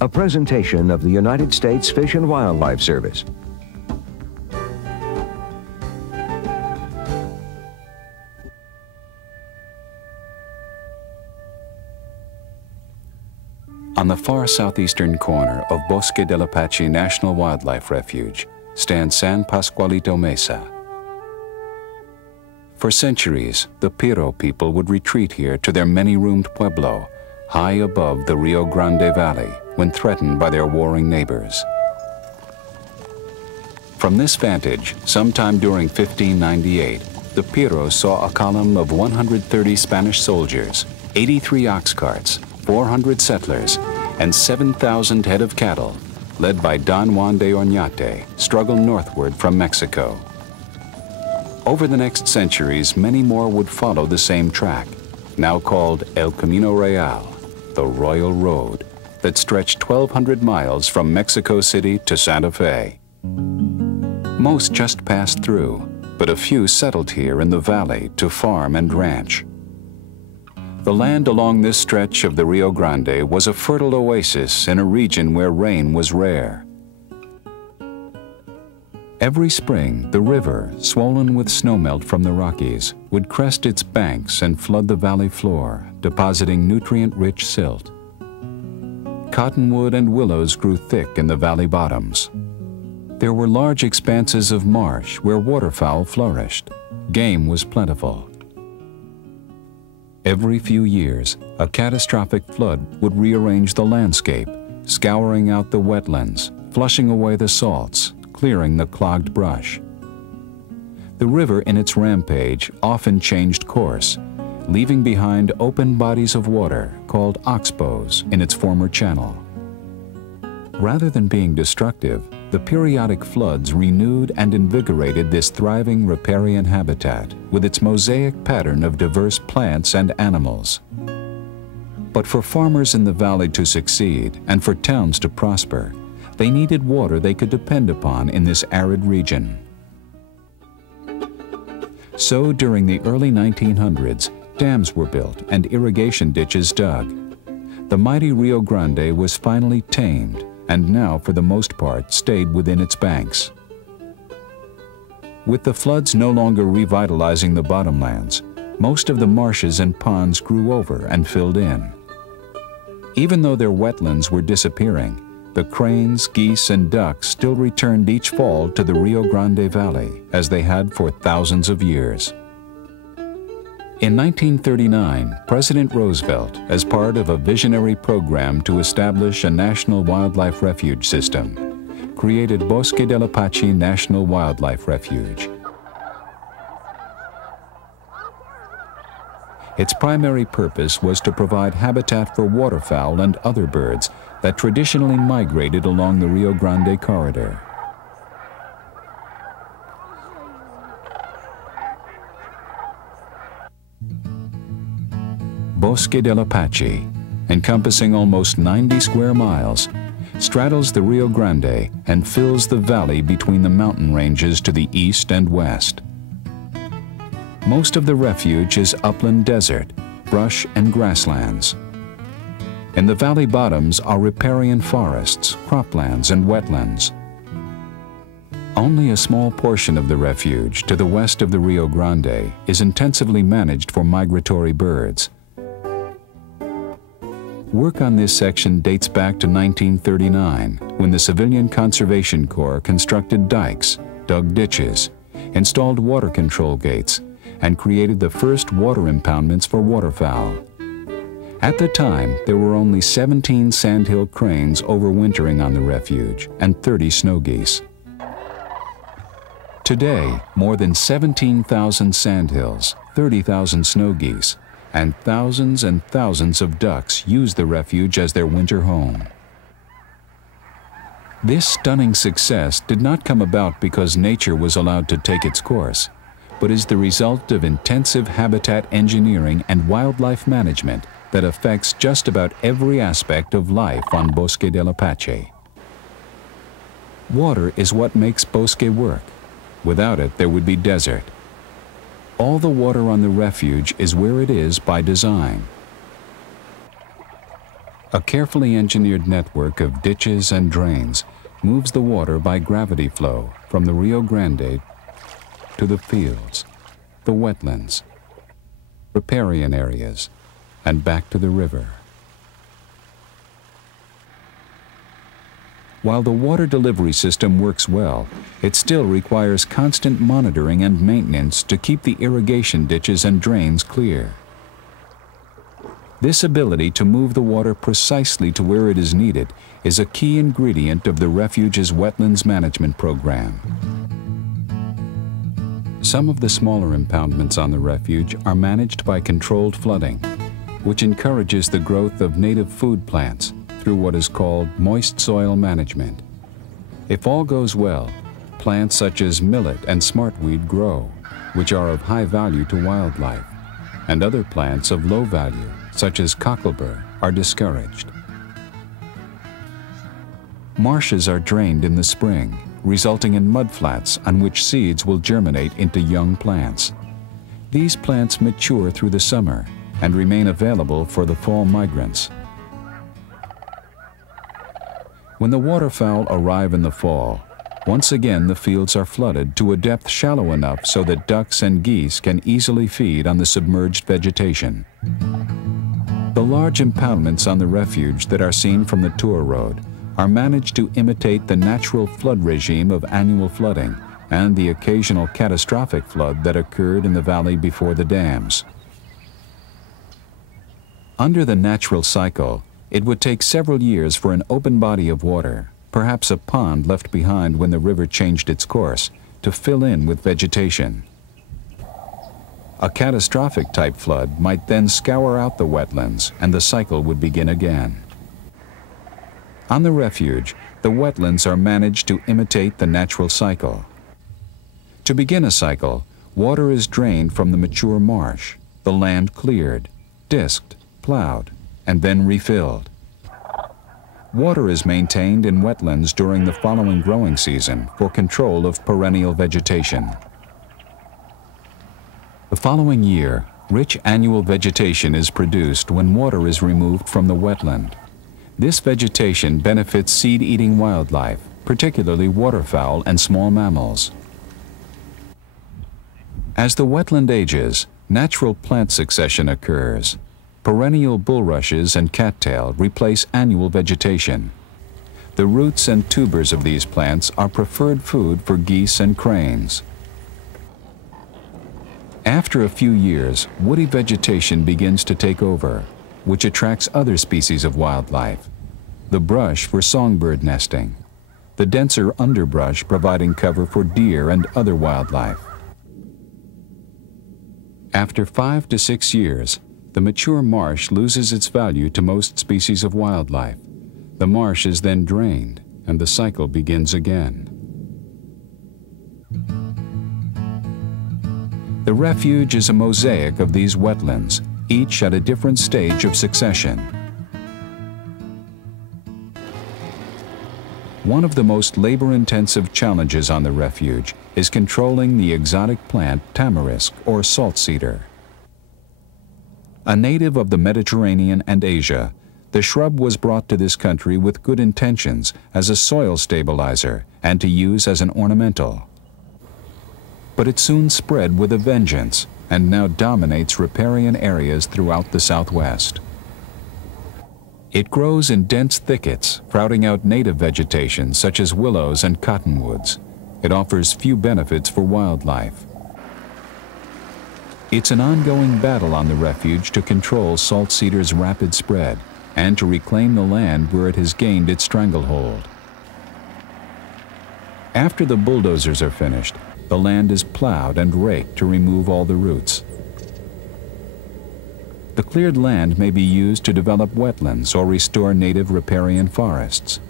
a presentation of the United States Fish and Wildlife Service. On the far southeastern corner of Bosque del Apache National Wildlife Refuge stands San Pascualito Mesa. For centuries, the Piro people would retreat here to their many-roomed pueblo, high above the Rio Grande Valley, when threatened by their warring neighbors. From this vantage, sometime during 1598, the Piro saw a column of 130 Spanish soldiers, 83 ox carts, 400 settlers, and 7,000 head of cattle, led by Don Juan de Oñate, struggle northward from Mexico. Over the next centuries, many more would follow the same track, now called El Camino Real, the Royal Road, that stretched 1,200 miles from Mexico City to Santa Fe. Most just passed through, but a few settled here in the valley to farm and ranch. The land along this stretch of the Rio Grande was a fertile oasis in a region where rain was rare. Every spring, the river, swollen with snowmelt from the Rockies, would crest its banks and flood the valley floor, depositing nutrient-rich silt. Cottonwood and willows grew thick in the valley bottoms. There were large expanses of marsh where waterfowl flourished. Game was plentiful. Every few years, a catastrophic flood would rearrange the landscape, scouring out the wetlands, flushing away the salts, clearing the clogged brush. The river in its rampage often changed course, leaving behind open bodies of water called oxbows in its former channel. Rather than being destructive, the periodic floods renewed and invigorated this thriving riparian habitat with its mosaic pattern of diverse plants and animals. But for farmers in the valley to succeed and for towns to prosper, they needed water they could depend upon in this arid region. So during the early 1900s, dams were built and irrigation ditches dug. The mighty Rio Grande was finally tamed and now, for the most part, stayed within its banks. With the floods no longer revitalizing the bottomlands, most of the marshes and ponds grew over and filled in. Even though their wetlands were disappearing, the cranes, geese, and ducks still returned each fall to the Rio Grande Valley, as they had for thousands of years. In 1939, President Roosevelt, as part of a visionary program to establish a national wildlife refuge system, created Bosque del Apache National Wildlife Refuge. Its primary purpose was to provide habitat for waterfowl and other birds that traditionally migrated along the Rio Grande corridor. Bosque del Apache, encompassing almost 90 square miles, straddles the Rio Grande and fills the valley between the mountain ranges to the east and west. Most of the refuge is upland desert, brush and grasslands. In the valley bottoms are riparian forests, croplands, and wetlands. Only a small portion of the refuge to the west of the Rio Grande is intensively managed for migratory birds. Work on this section dates back to 1939, when the Civilian Conservation Corps constructed dikes, dug ditches, installed water control gates, and created the first water impoundments for waterfowl. At the time, there were only 17 sandhill cranes overwintering on the refuge and 30 snow geese. Today, more than 17,000 sandhills, 30,000 snow geese, and thousands of ducks use the refuge as their winter home. This stunning success did not come about because nature was allowed to take its course, but is the result of intensive habitat engineering and wildlife management that affects just about every aspect of life on Bosque del Apache. Water is what makes Bosque work. Without it, there would be desert. All the water on the refuge is where it is by design. A carefully engineered network of ditches and drains moves the water by gravity flow from the Rio Grande to the fields, the wetlands, riparian areas, and back to the river. While the water delivery system works well, it still requires constant monitoring and maintenance to keep the irrigation ditches and drains clear. This ability to move the water precisely to where it is needed is a key ingredient of the Refuge's wetlands management program. Some of the smaller impoundments on the Refuge are managed by controlled flooding, which encourages the growth of native food plants through what is called moist soil management. If all goes well, plants such as millet and smartweed grow, which are of high value to wildlife, and other plants of low value, such as cocklebur, are discouraged. Marshes are drained in the spring, resulting in mudflats on which seeds will germinate into young plants. These plants mature through the summer and remain available for the fall migrants. When the waterfowl arrive in the fall, once again the fields are flooded to a depth shallow enough so that ducks and geese can easily feed on the submerged vegetation. The large impoundments on the Refuge that are seen from the tour road are managed to imitate the natural flood regime of annual flooding and the occasional catastrophic flood that occurred in the valley before the dams. Under the natural cycle, it would take several years for an open body of water, perhaps a pond left behind when the river changed its course, to fill in with vegetation. A catastrophic type flood might then scour out the wetlands and the cycle would begin again. On the Refuge, the wetlands are managed to imitate the natural cycle. To begin a cycle, water is drained from the mature marsh, the land cleared, disked, plowed, and then refilled. Water is maintained in wetlands during the following growing season for control of perennial vegetation. The following year, rich annual vegetation is produced when water is removed from the wetland. This vegetation benefits seed-eating wildlife, particularly waterfowl and small mammals. As the wetland ages, natural plant succession occurs. Perennial bulrushes and cattail replace annual vegetation. The roots and tubers of these plants are preferred food for geese and cranes. After a few years, woody vegetation begins to take over, which attracts other species of wildlife. The brush for songbird nesting, the denser underbrush providing cover for deer and other wildlife. After 5 to 6 years, the mature marsh loses its value to most species of wildlife. The marsh is then drained, and the cycle begins again. The Refuge is a mosaic of these wetlands, each at a different stage of succession. One of the most labor-intensive challenges on the Refuge is controlling the exotic plant tamarisk or salt cedar. A native of the Mediterranean and Asia, the shrub was brought to this country with good intentions as a soil stabilizer and to use as an ornamental. But it soon spread with a vengeance and now dominates riparian areas throughout the Southwest. It grows in dense thickets, crowding out native vegetation such as willows and cottonwoods. It offers few benefits for wildlife. It's an ongoing battle on the Refuge to control salt cedar's rapid spread and to reclaim the land where it has gained its stranglehold. After the bulldozers are finished, the land is plowed and raked to remove all the roots. The cleared land may be used to develop wetlands or restore native riparian forests.